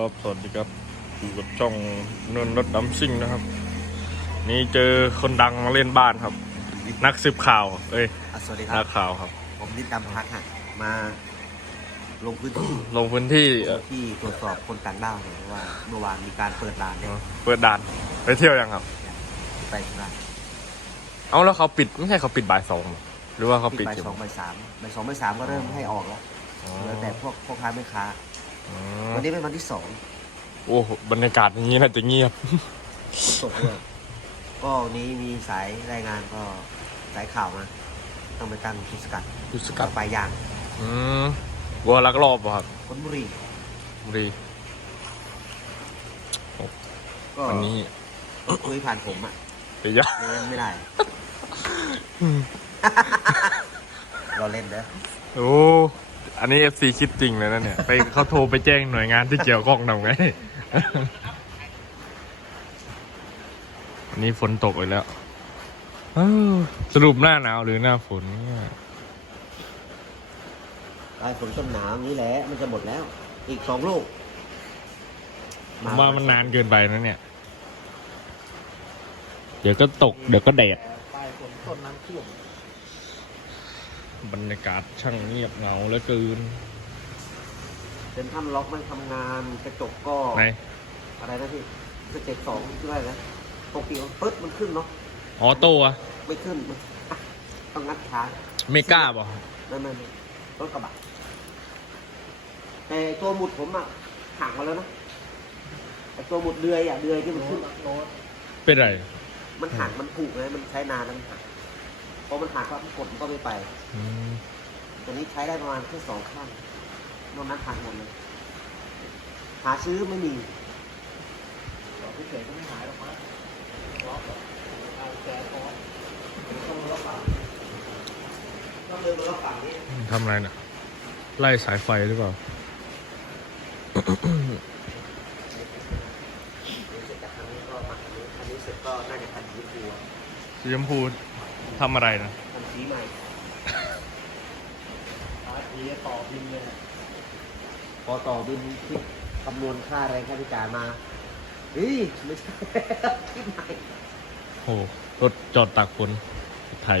ครับสวัสดีครับอยู่กับช่องนนรถดำซิ่งนะครับ นี่เจอคนดังมาเล่นบ้านครับ นักสืบข่าวเอ้ยอะสวัสดีคนัรักบข่าวครับ ผมนิดดำพักฮะมาลงพื้นที่ ลงพื้นที่เอ่อที่ตรวจสอบคนต่างด้าวหน่อยว่าเมื่อวานมีการเปิดร้านเนี่ยเปิดด่านไปเที่ยวยังครับ ไปที่ร้านเอาแล้วเขาปิดไม่ใช่เขาปิดบ่ายสองเหรอหรือว่าเขาปิดบ่ายกี่สโมองงบ่ายสามบ่ายสองบ่ายสามก็เริ่มให้ออกแล้วอ๋อเหลือแต่พวกพ่อค้าแม่ค้าอืม วันนี้เป็นวันที่สองโอ้โหบรรยากาศอย่างนี้น่าจะเงียบตกด้วยก็วันนี้มีสายรายงานก็สายข่าวมาต้องไปตั้งจุดสกัดยุสกักัดดปลายยางอืมวัวลักรอบเหรอครับคนบุรีบุรีก็วันนี้ต้องคุยผ่านผมอะไปยะไม่งั้นไม่ได้เราเล่นเด้อโอ้ อันนี้เอฟซีคิดจริงเลยนะเนี่ย ไปเขาโทรไปแจ้งหน่วยงานที่เกี่ยวข้องทำไงอันนี้ฝนตกไปแล้วเอ้าสรุปหน้าหนาวหรือหน้าฝนเนี่ยปลายฝนต้นหนาวนี้แหละมันจะหมดแล้ว อีกสองลูกผมว่ามันนานเกินไปนะเนี่ย เดี๋ยวก็ตก เดี๋ยวก็แดด ปลายฝนต้นน้ำท่วม บรรยากาศช่างเงียบเหงาเหลือเกินเป็นถ้ำล็อกไม่ทำงานกระจกก็ไหนอะไรนะพี่สเจ็ดสองเรื่อยนะปกติมันปึ๊ดมันขึ้นเนาะออโต้อะไม่ขึ้นมันต้องงัดขาเมกาบ่นั่นนั่นรถกระบะแต่ตัวหมุดผมอะห่างมาแล้วนะไอตัวหมุดเดือยอะเดือยที่มันขึ้นเป็นไร มันห่างมันผูกไงมันใช้นานแล้วมันห่าง พอมันห่างก็กดมันก็ไม่ไปอืมตัวนี้ใช้ได้ประมาณแค่สองข้างนอกนั้นหักหมดเลย หาซื้อไม่มีพี่เฉยก็ไม่หายหรอกมั้งล็อกเอาแก๊สออกต้องล็อกฝั่งต้องเดินมาล็อกฝั่งนี้ทำอะไรน่ะ ไล่สายไฟหรือเปล่า เสร็จจากทางนี้ก็มาทางนี้ทางนี้เสร็จก็น่าจะทันสีฟูอะสีชมพู ทำอะไรนะทันสีใหม่อาทีต่อบินเลยพอต่อบินคิดคำนวณค่าแรงค่าใช้จ่ายมาเฮ้ยไม่ใช่คิดใหม่โอ้รถจอดตากฝนไทย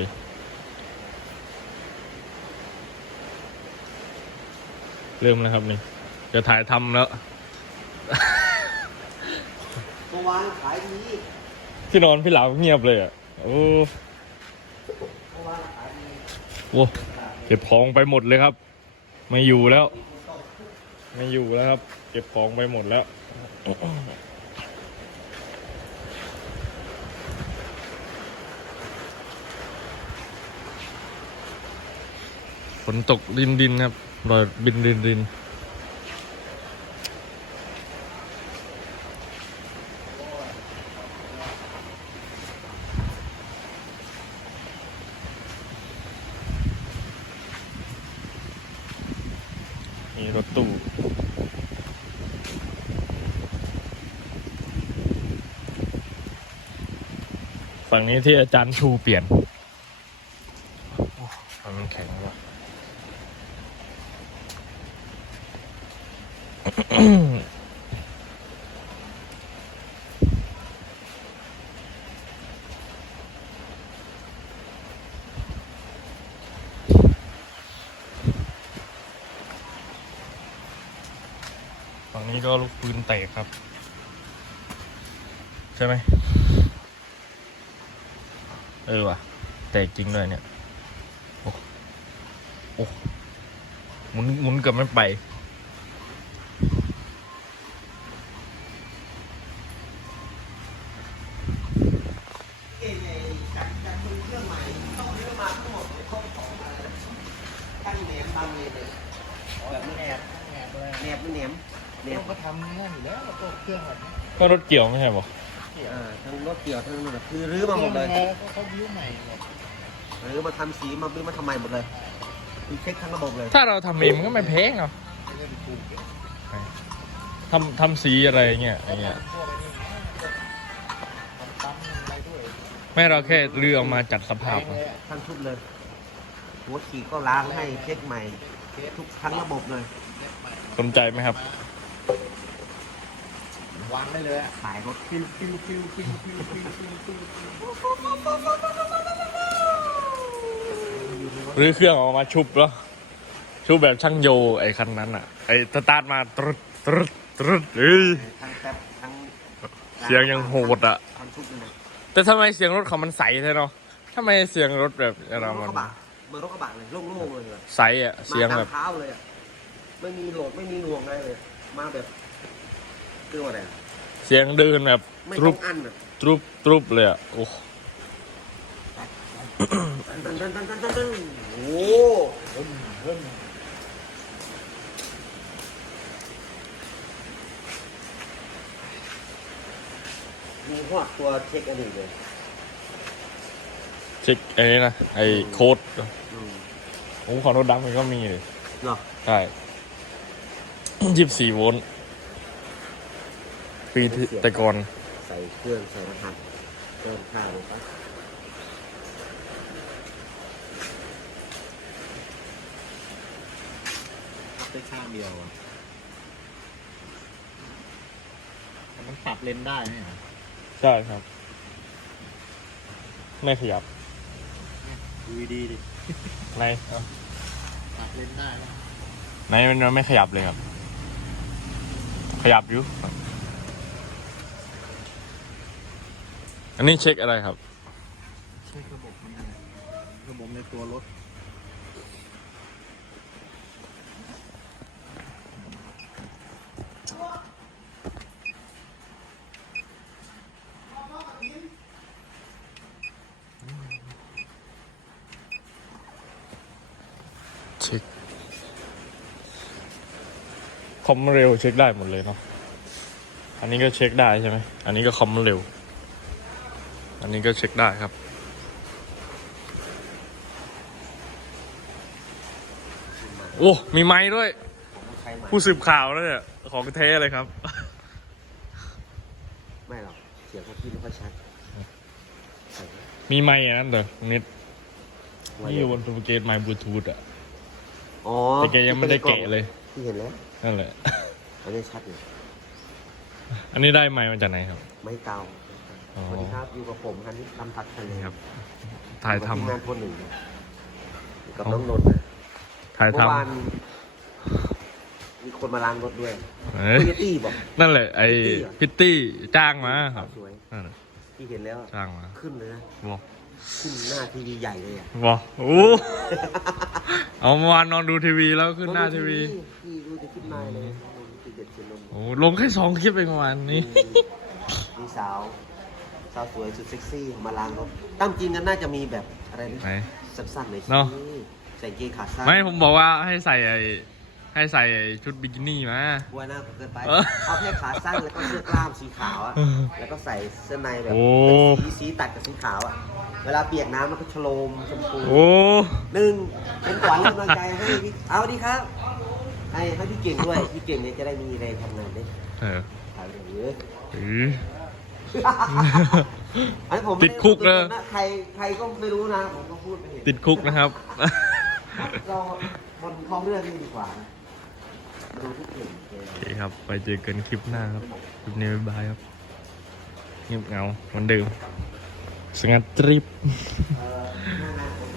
เริ่มแล้วครับนี่จะถ่ายทำแล้วเมื่อวานขายดีที่นอนพี่เหลาเงียบเลยอะโอ้ เมื่อวานขายดี โอ้เก็บของไปหมดเลยครับ ไม่อยู่แล้ว ไม่อยู่แล้วครับ เก็บของไปหมดแล้วฝนตกดินดินครับรอยบินดินดิน มีรถตู้ฝั่งนี้ที่อาจารย์ชูเปลี่ยนโอ้มันแข็งว่ะ ฝั่งนี้ก็ลูกปืนแตกครับ ใช่ไหมเออว่ะ แตกจริงด้วยเนี่ย โอ้โอ้หมุนหมุนเกับไม่ไป เอ้ยจากจากคนเครื่องใหม่ต้องเรื่องมาทั้งหมดในครบของอะไรตั้งแหนมบังเลยเลยแบบไม่แอบแอบเลยแหนบไม่แหนมแหนม ก็ทำนั่นอยู่แล้วตัว เครื่องแบบนี้ก็รถเกี่ยวไม่ใช่ปะอ่าทั้งรถเกี่ยวทั้งนั่นนะคือรื้อมาหมดเลยก็เขาบิ้วใหม่หมดรื้อมาทำสีมารื้อมาทำใหม่หมดเลยคือเช็คทั้งระบบเลยถ้าเราทำเองมันก็ไม่แพงหรอกไม่ได้ไปปลูกเองทำทำสีอะไรเงี้ยอย่างเงี้ยพวกไอ้นี่นะทำตั้มอะไรด้วยไม่เราแค่เรือออกมาจัดสภาพแพงเลยอะทั้งชุดเลย หัวฉีดก็ล้างให้เช็คใหม่ทุกทั้งระบบเลยเล็บใหม่สนใจไหมครับม วางได้เลยอะขายรถฟิวฟิวฟิวฟิวฟิวฟิวฟิวฟิวหรือเครื่องออกมาชุบเหรอชุบแบบช่างโยไอ้คันนั้นอะ ไอ้สตาร์ทมาตรุดตรุดตรุดเอ้ยทั้งแป๊บทั้งเสียงยังโหดอะ ทั้งชุบเลยนะแต่ทำไมเสียงรถเขามันใสแท้เนาะทำไมเสียงรถแบบเรารถมันกระบะเหมือนรถกระบะเลยโล่งๆเลยใสอะเสียงแบตามบเท้าเลยอะไม่มีโหลดไม่มีหน่วงอะไรเลย มาแบบเรียกว่าอะไรอะ สียงเดินแบบไม่ตรุต้อบงอั้นอะตรุบตรุบเลยอะโอ้ตันตันตันตันตันตันโอ้เพิ่มเพิ่มมีหอดตัวเช็คอันนี้เลยเช็คไอ้นี่นะไอ้โค้ดอืมโอ้ของรถดำมันก็มีเลยเนาะใช่ ยี่สิบสี่โวลต์ ปีที่แต่ก่อน ใส่เครื่องใส่รหัสเพิ่มค่าเลยปะพับได้ข้างเดียวอะแต่มันปรับเลนได้ไหมอะใช่ครับ ไม่ขยับดูดีๆดิในเอ้าปรับเลนได้นะในมันไม่ขยับเลยครับ ขยับอยู่ อันนี้เช็คอะไรครับใช่ระบบมันนะระบบในตัวรถ เช็คคอมเร็วเช็คได้หมดเลยเนาะอันนี้ก็เช็คได้ใช่ไหม อันนี้ก็คอมเร็ว อันนี้ก็เช็คได้ครับ โอ้ มีไม้ด้วยของใครใหม่ผู้สืบข่าวแล้วเนี่ยของเทเลยครับ ไม่หรอกเสียงเขาพี่ไม่ค่อยชัดใส่มีไม้อันนั้นเด้อนิดไว้นี่อยู่บนตัวเกตไม้บลูทูธอะอ๋อแต่แกยังไม่ได้แกะเลยที่เห็นแล้วนั่นแหละอันนี้ชัดอยู่อันนี้ได้ไม้มาจากไหนครับ ไม่เกาอ๋อ สวัสดีครับอยู่กับผมคันนี้ลำพัดทะเลนี่ครับ ถ่ายททีมงานคนหนึ่งนะอยู่กับอ๋อน้องนนท์นะำถ่ายเมื่ทอวานมีคนมาล้างรถด้วยำเอ้ยคุยตี้บอกนั่นแหละ ไอ้พิตตี้เหรอพิตตี้จ้างมาครับสวยนั่นแหละที่เห็นแล้วจ้างมาขึ้นเลยนะบอกขึ้นหน้าทีวีใหญ่เลยอะบอกโอ้เอาเมื่อวานนอนดูทีวีแล้วขึ้นหน้าทีวีพี่ดูจะขึ้นมาเลยทีเด็ดเชนนท์โอ้ลงแค่สองคลิปเองเมื่อวานนี้มีสาว สาวสวยสุดเซ็กซี่มาล้างรถตั้มจริงกันน่าจะมีแบบอะไรนะไหน สั้นๆหน่อยสิเนอะ ใส่กางเกงขาสั้นไม่ผมบอกว่าให้ใส่ไอ้ให้ใส่ไอ้ชุดบิกินี่มา กลัวหน้าเกินไปเออเอาแค่ขาสั้นแล้วก็เสื้อกล้ามสีขาวอะแล้วก็ใส่เสื้อในแบบโอ้ เป็นสีสีตัดกับสีขาวอะเวลาเปียกน้ำมันก็ชโลมชมพู โอ้ หนึ่งเป็นขวัญกำลังใจให้พี่เอาดีครับ ให้ให้พี่เก่งด้วย พี่เก่งเนี่ยจะได้มีแรงทำงานได้เออถ่ายไปเยอะอือ อันนี้ผมติดคุกนะ ใครใครก็ไม่รู้นะผมก็พูดไปเห็นติดคุกนะครับ เราบนท้องเรื่องนี่ดีกว่านะมาดูทุกเก่งเกมโอเคครับ ไปเจอกันคลิปหน้าครับ คลิปนี้บ๊ายบายครับ เงียบเหงาเหมือนเดิมสงัดตริบเอ่อหน้างานผม